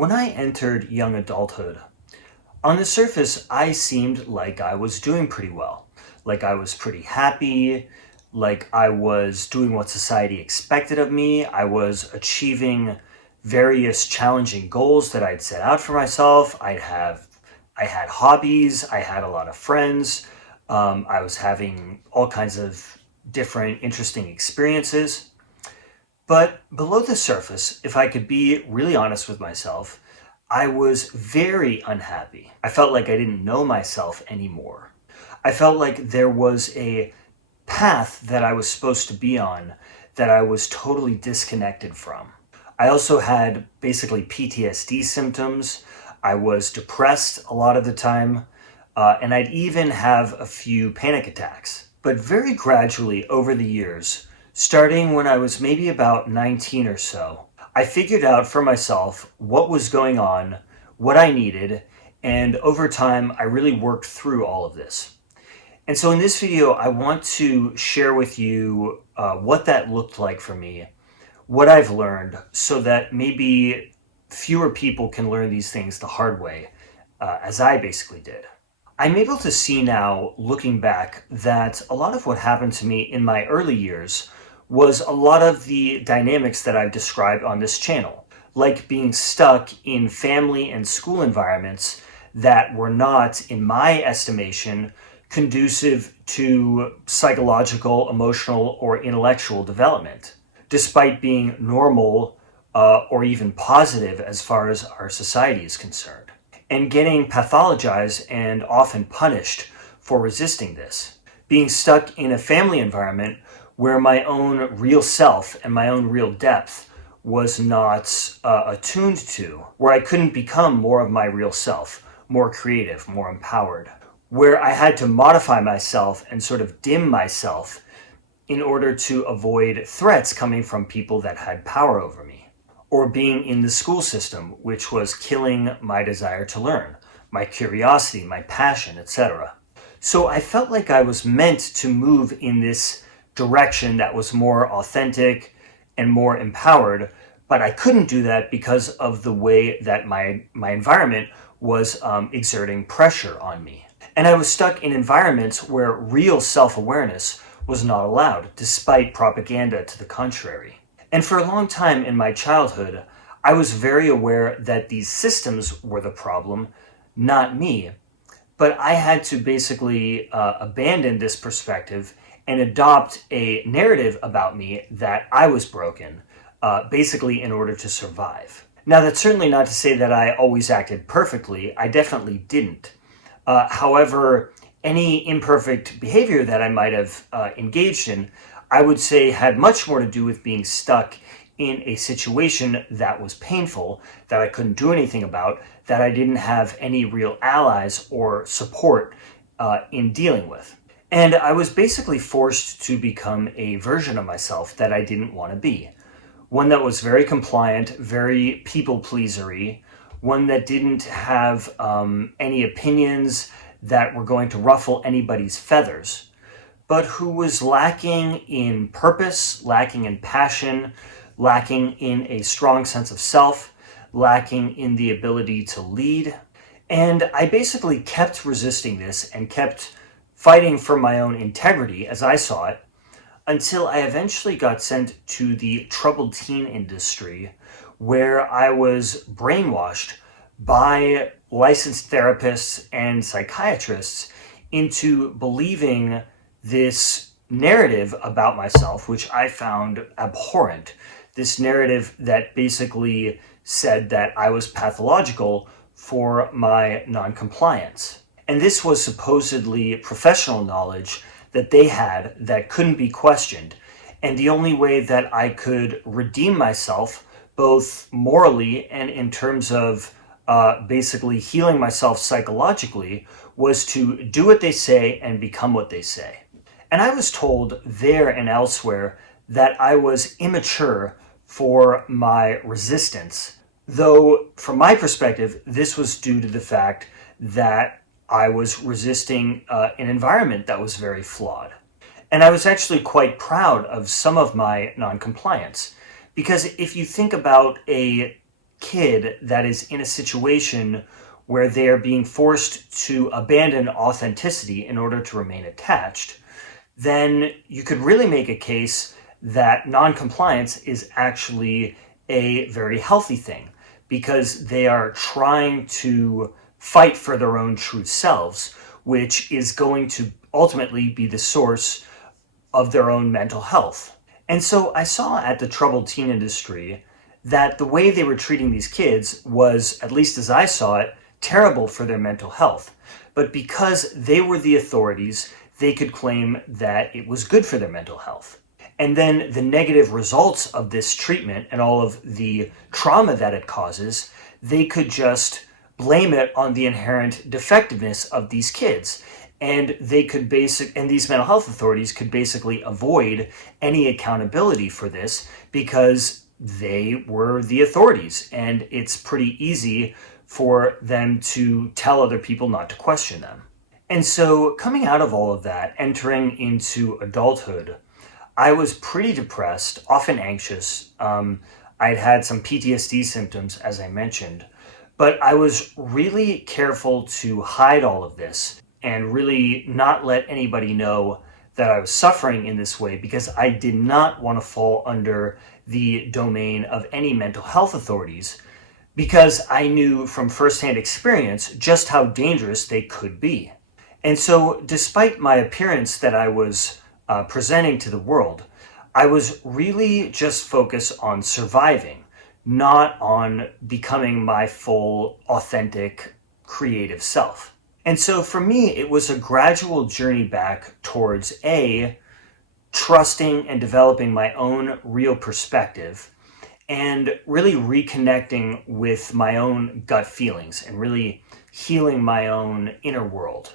When I entered young adulthood, on the surface, I seemed like I was doing pretty well. Like I was pretty happy, like I was doing what society expected of me. I was achieving various challenging goals that I'd set out for myself. I had hobbies, I had a lot of friends, I was having all kinds of different interesting experiences. But below the surface, if I could be really honest with myself, I was very unhappy. I felt like I didn't know myself anymore. I felt like there was a path that I was supposed to be on that I was totally disconnected from. I also had basically PTSD symptoms. I was depressed a lot of the time, and I'd even have a few panic attacks. But very gradually over the years, starting when I was maybe about 19 or so, I figured out for myself what was going on, what I needed, and over time I really worked through all of this. And so in this video, I want to share with you what that looked like for me, what I've learned, so that maybe fewer people can learn these things the hard way, as I basically did. I'm able to see now, looking back, that a lot of what happened to me in my early years was a lot of the dynamics that I've described on this channel, like being stuck in family and school environments that were not, in my estimation, conducive to psychological, emotional, or intellectual development, despite being normal or even positive as far as our society is concerned, and getting pathologized and often punished for resisting this. Being stuck in a family environment where my own real self and my own real depth was not attuned to, where I couldn't become more of my real self, more creative, more empowered, where I had to modify myself and sort of dim myself in order to avoid threats coming from people that had power over me. Or being in the school system, which was killing my desire to learn, my curiosity, my passion, etc. So I felt like I was meant to move in this direction that was more authentic and more empowered, but I couldn't do that because of the way that my environment was exerting pressure on me. And I was stuck in environments where real self-awareness was not allowed, despite propaganda to the contrary. And for a long time in my childhood, I was very aware that these systems were the problem, not me. But I had to basically abandon this perspective and adopt a narrative about me that I was broken, basically in order to survive. Now, that's certainly not to say that I always acted perfectly. I definitely didn't. However, any imperfect behavior that I might have engaged in, I would say had much more to do with being stuck in a situation that was painful, that I couldn't do anything about, that I didn't have any real allies or support in dealing with. And I was basically forced to become a version of myself that I didn't want to be. One that was very compliant, very people-pleasery, one that didn't have any opinions that were going to ruffle anybody's feathers, but who was lacking in purpose, lacking in passion, lacking in a strong sense of self, lacking in the ability to lead. And I basically kept resisting this and kept fighting for my own integrity as I saw it, until I eventually got sent to the troubled teen industry, where I was brainwashed by licensed therapists and psychiatrists into believing this narrative about myself, which I found abhorrent. This narrative that basically said that I was pathological for my non-compliance. And this was supposedly professional knowledge that they had that couldn't be questioned. And the only way that I could redeem myself, both morally and in terms of basically healing myself psychologically, was to do what they say and become what they say. And I was told there and elsewhere that I was immature for my resistance, though from my perspective, this was due to the fact that I was resisting an environment that was very flawed. And I was actually quite proud of some of my non-compliance, because if you think about a kid that is in a situation where they are being forced to abandon authenticity in order to remain attached, then you could really make a case that noncompliance is actually a very healthy thing, because they are trying to fight for their own true selves, which is going to ultimately be the source of their own mental health. And so I saw at the troubled teen industry that the way they were treating these kids was, at least as I saw it, terrible for their mental health. But because they were the authorities, they could claim that it was good for their mental health. And then the negative results of this treatment and all of the trauma that it causes, they could just blame it on the inherent defectiveness of these kids. And these mental health authorities could basically avoid any accountability for this because they were the authorities, and it's pretty easy for them to tell other people not to question them. And so coming out of all of that, entering into adulthood, I was pretty depressed, often anxious. I'd had some PTSD symptoms, as I mentioned, but I was really careful to hide all of this and really not let anybody know that I was suffering in this way, because I did not want to fall under the domain of any mental health authorities, because I knew from firsthand experience just how dangerous they could be. And so despite my appearance that I was presenting to the world, I was really just focused on surviving, not on becoming my full, authentic, creative self. And so for me, it was a gradual journey back towards trusting and developing my own real perspective, and really reconnecting with my own gut feelings and really healing my own inner world.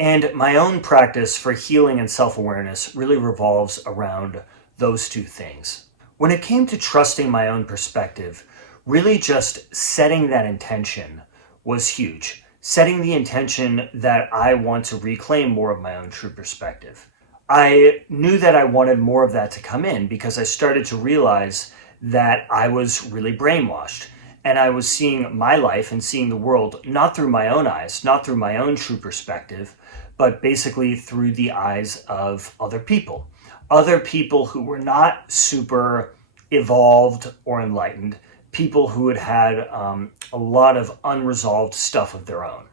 And my own practice for healing and self-awareness really revolves around those two things. When it came to trusting my own perspective, really just setting that intention was huge. Setting the intention that I want to reclaim more of my own true perspective. I knew that I wanted more of that to come in because I started to realize that I was really brainwashed, and I was seeing my life and seeing the world not through my own eyes, not through my own true perspective, but basically through the eyes of other people. Other people who were not super evolved or enlightened, people who had had a lot of unresolved stuff of their own.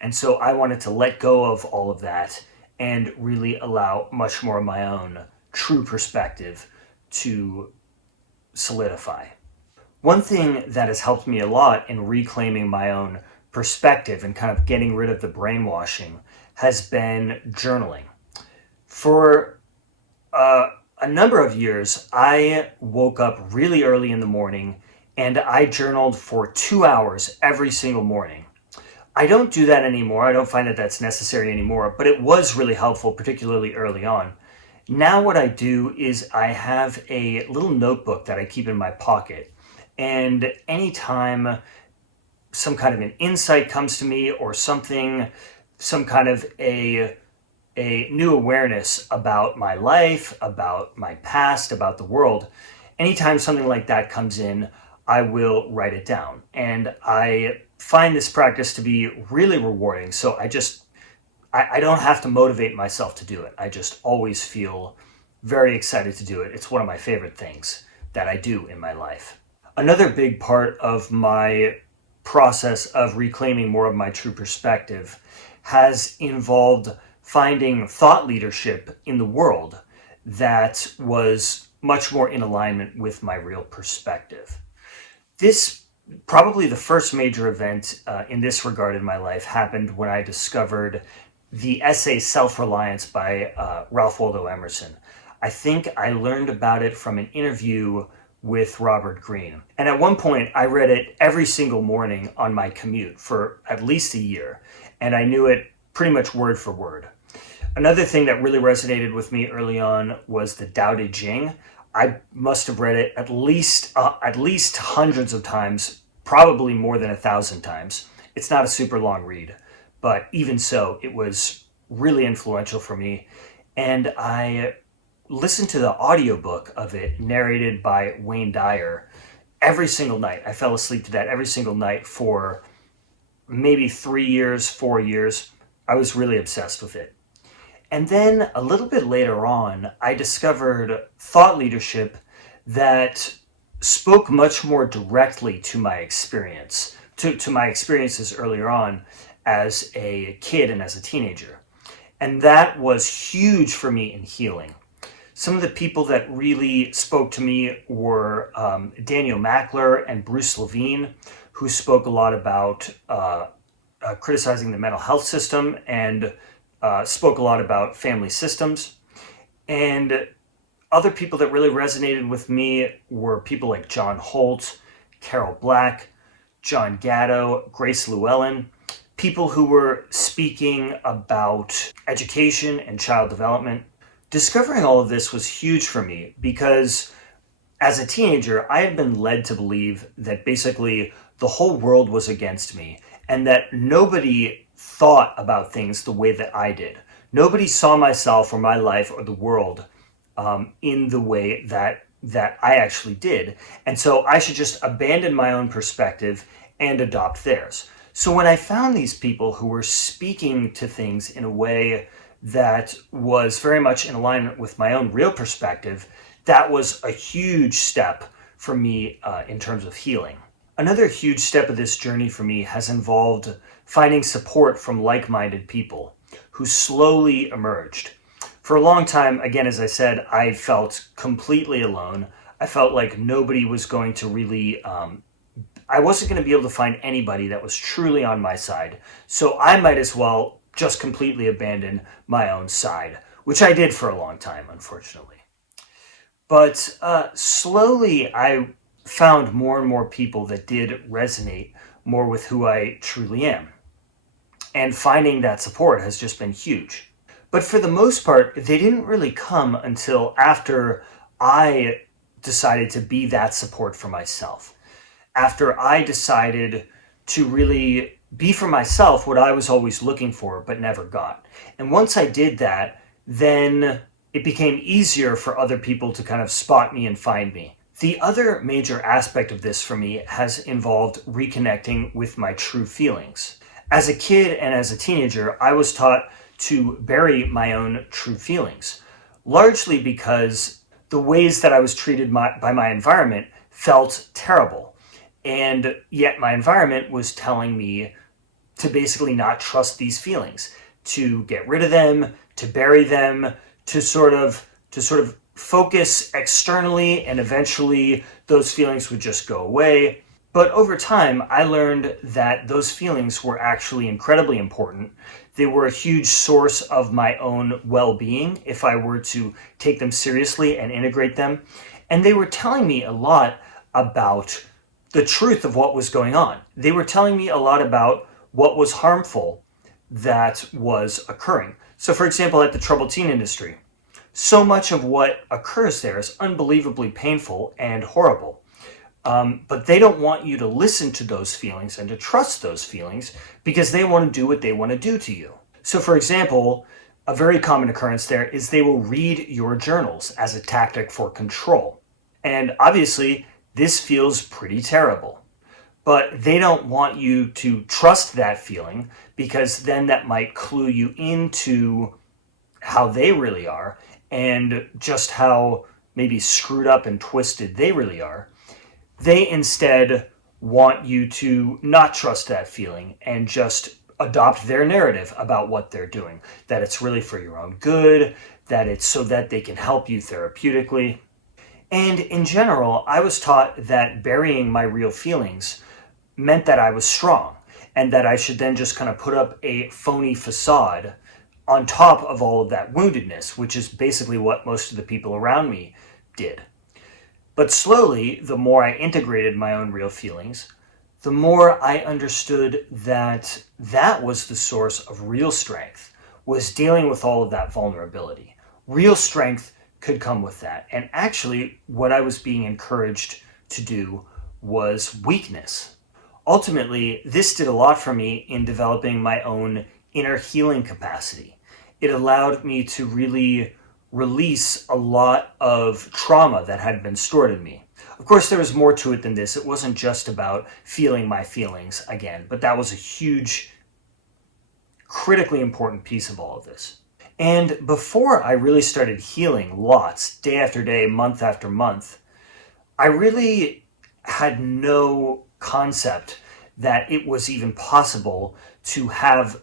And so I wanted to let go of all of that and really allow much more of my own true perspective to solidify. One thing that has helped me a lot in reclaiming my own perspective and kind of getting rid of the brainwashing has been journaling. For a number of years, I woke up really early in the morning and I journaled for 2 hours every single morning. I don't do that anymore. I don't find that that's necessary anymore, but it was really helpful, particularly early on. Now what I do is I have a little notebook that I keep in my pocket, and anytime some kind of an insight comes to me or something, some kind of a new awareness about my life, about my past, about the world, anytime something like that comes in, I will write it down. And I find this practice to be really rewarding. So I don't have to motivate myself to do it. I just always feel very excited to do it. It's one of my favorite things that I do in my life. Another big part of my process of reclaiming more of my true perspective has involved finding thought leadership in the world that was much more in alignment with my real perspective. This, probably the first major event in this regard in my life, happened when I discovered the essay Self-Reliance by Ralph Waldo Emerson. I think I learned about it from an interview with Robert Greene. And at one point, I read it every single morning on my commute for at least a year, and I knew it pretty much word for word. Another thing that really resonated with me early on was the Tao Te Ching. I must have read it at least hundreds of times, probably more than 1,000 times. It's not a super long read, but even so, it was really influential for me. And I listened to the audiobook of it narrated by Wayne Dyer every single night. I fell asleep to that every single night for maybe 3 years, 4 years. I was really obsessed with it. And then a little bit later on, I discovered thought leadership that spoke much more directly to my experience, to my experiences earlier on as a kid and as a teenager. And that was huge for me in healing. Some of the people that really spoke to me were Daniel Mackler and Bruce Levine, who spoke a lot about criticizing the mental health system and spoke a lot about family systems. And other people that really resonated with me were people like John Holt, Carol Black, John Gatto, Grace Llewellyn, people who were speaking about education and child development. Discovering all of this was huge for me because as a teenager, I had been led to believe that basically the whole world was against me and that nobody thought about things the way that I did. Nobody saw myself or my life or the world in the way that I actually did. And so I should just abandon my own perspective and adopt theirs. So when I found these people who were speaking to things in a way that was very much in alignment with my own real perspective, that was a huge step for me in terms of healing. Another huge step of this journey for me has involved finding support from like-minded people who slowly emerged. For a long time, again, as I said, I felt completely alone. I felt like nobody was going to really, I wasn't going to be able to find anybody that was truly on my side. So I might as well just completely abandon my own side, which I did for a long time, unfortunately. But slowly I found more and more people that did resonate more with who I truly am. And finding that support has just been huge. But for the most part, they didn't really come until after I decided to be that support for myself. After I decided to really be for myself what I was always looking for but never got. And once I did that, then it became easier for other people to kind of spot me and find me. The other major aspect of this for me has involved reconnecting with my true feelings. As a kid and as a teenager, I was taught to bury my own true feelings, largely because the ways that I was treated by my environment felt terrible. And yet my environment was telling me to basically not trust these feelings, to get rid of them, to bury them, to sort of focus externally, and eventually those feelings would just go away. But over time, I learned that those feelings were actually incredibly important. They were a huge source of my own well-being if I were to take them seriously and integrate them. And they were telling me a lot about the truth of what was going on. They were telling me a lot about what was harmful that was occurring. So for example, at the troubled teen industry, so much of what occurs there is unbelievably painful and horrible. But they don't want you to listen to those feelings and to trust those feelings because they want to do what they want to do to you. So for example, a very common occurrence there is they will read your journals as a tactic for control. And obviously, this feels pretty terrible. But they don't want you to trust that feeling because then that might clue you into how they really are and just how maybe screwed up and twisted they really are. They instead want you to not trust that feeling and just adopt their narrative about what they're doing, that it's really for your own good, that it's so that they can help you therapeutically. And in general, I was taught that burying my real feelings meant that I was strong and that I should then just kind of put up a phony facade on top of all of that woundedness, which is basically what most of the people around me did. But slowly, the more I integrated my own real feelings, the more I understood that that was the source of real strength, was dealing with all of that vulnerability. Real strength could come with that. And actually, what I was being encouraged to do was weakness. Ultimately, this did a lot for me in developing my own inner healing capacity. It allowed me to really release a lot of trauma that had been stored in me. Of course, there was more to it than this. It wasn't just about feeling my feelings again, but that was a huge, critically important piece of all of this. And before I really started healing lots, day after day, month after month, I really had no concept that it was even possible to have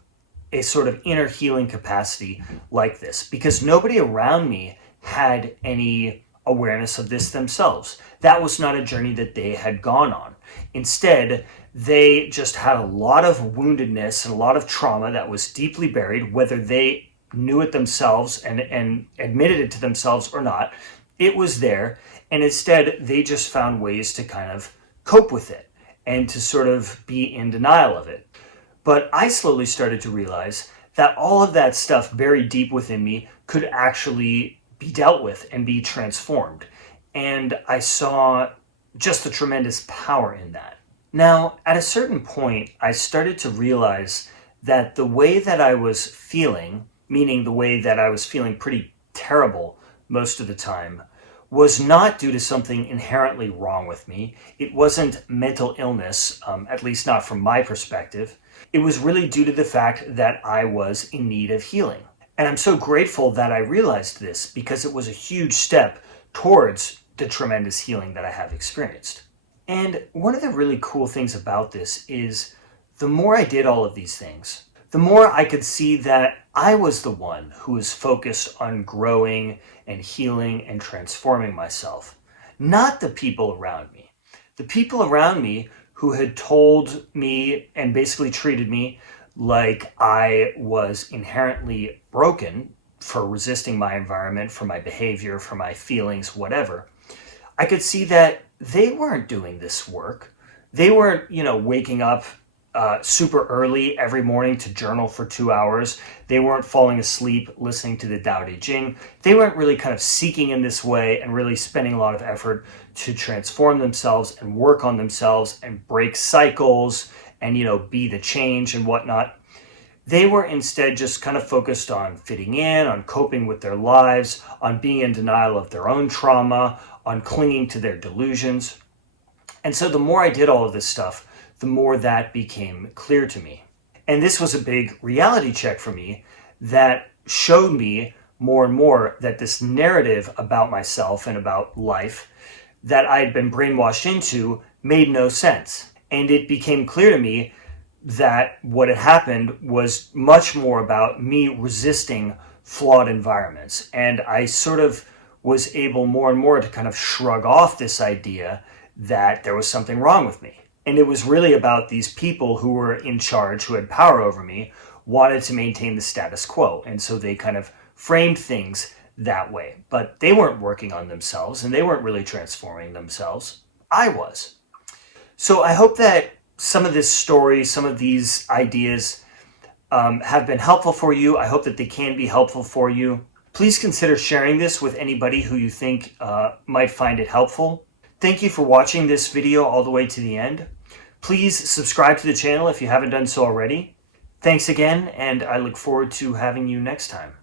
a sort of inner healing capacity like this, because nobody around me had any awareness of this themselves. That was not a journey that they had gone on. Instead, they just had a lot of woundedness and a lot of trauma that was deeply buried, whether they knew it themselves and admitted it to themselves or not. It was there, and instead they just found ways to kind of cope with it and to sort of be in denial of it. But I slowly started to realize that all of that stuff buried deep within me could actually be dealt with and be transformed. And I saw just the tremendous power in that. Now, at a certain point, I started to realize that the way that I was feeling, meaning the way that I was feeling pretty terrible most of the time, was not due to something inherently wrong with me. It wasn't mental illness, at least not from my perspective. It was really due to the fact that I was in need of healing. And I'm so grateful that I realized this, because it was a huge step towards the tremendous healing that I have experienced. And one of the really cool things about this is the more I did all of these things, the more I could see that I was the one who was focused on growing and healing and transforming myself, not the people around me. The people around me who had told me and basically treated me like I was inherently broken for resisting my environment, for my behavior, for my feelings, whatever. I could see that they weren't doing this work. They weren't, waking up super early every morning to journal for 2 hours. They weren't falling asleep listening to the Tao Te Ching. They weren't really kind of seeking in this way and really spending a lot of effort to transform themselves and work on themselves and break cycles and, be the change and whatnot. They were instead just kind of focused on fitting in, on coping with their lives, on being in denial of their own trauma, on clinging to their delusions. And so the more I did all of this stuff, the more that became clear to me. And this was a big reality check for me that showed me more and more that this narrative about myself and about life that I had been brainwashed into made no sense. And it became clear to me that what had happened was much more about me resisting flawed environments. And I sort of was able more and more to kind of shrug off this idea that there was something wrong with me. And it was really about these people who were in charge, who had power over me, wanted to maintain the status quo. And so they kind of framed things that way. But they weren't working on themselves, and they weren't really transforming themselves. I was. So I hope that some of this story, some of these ideas have been helpful for you. I hope that they can be helpful for you. Please consider sharing this with anybody who you think might find it helpful. Thank you for watching this video all the way to the end. Please subscribe to the channel if you haven't done so already. Thanks again, and I look forward to having you next time.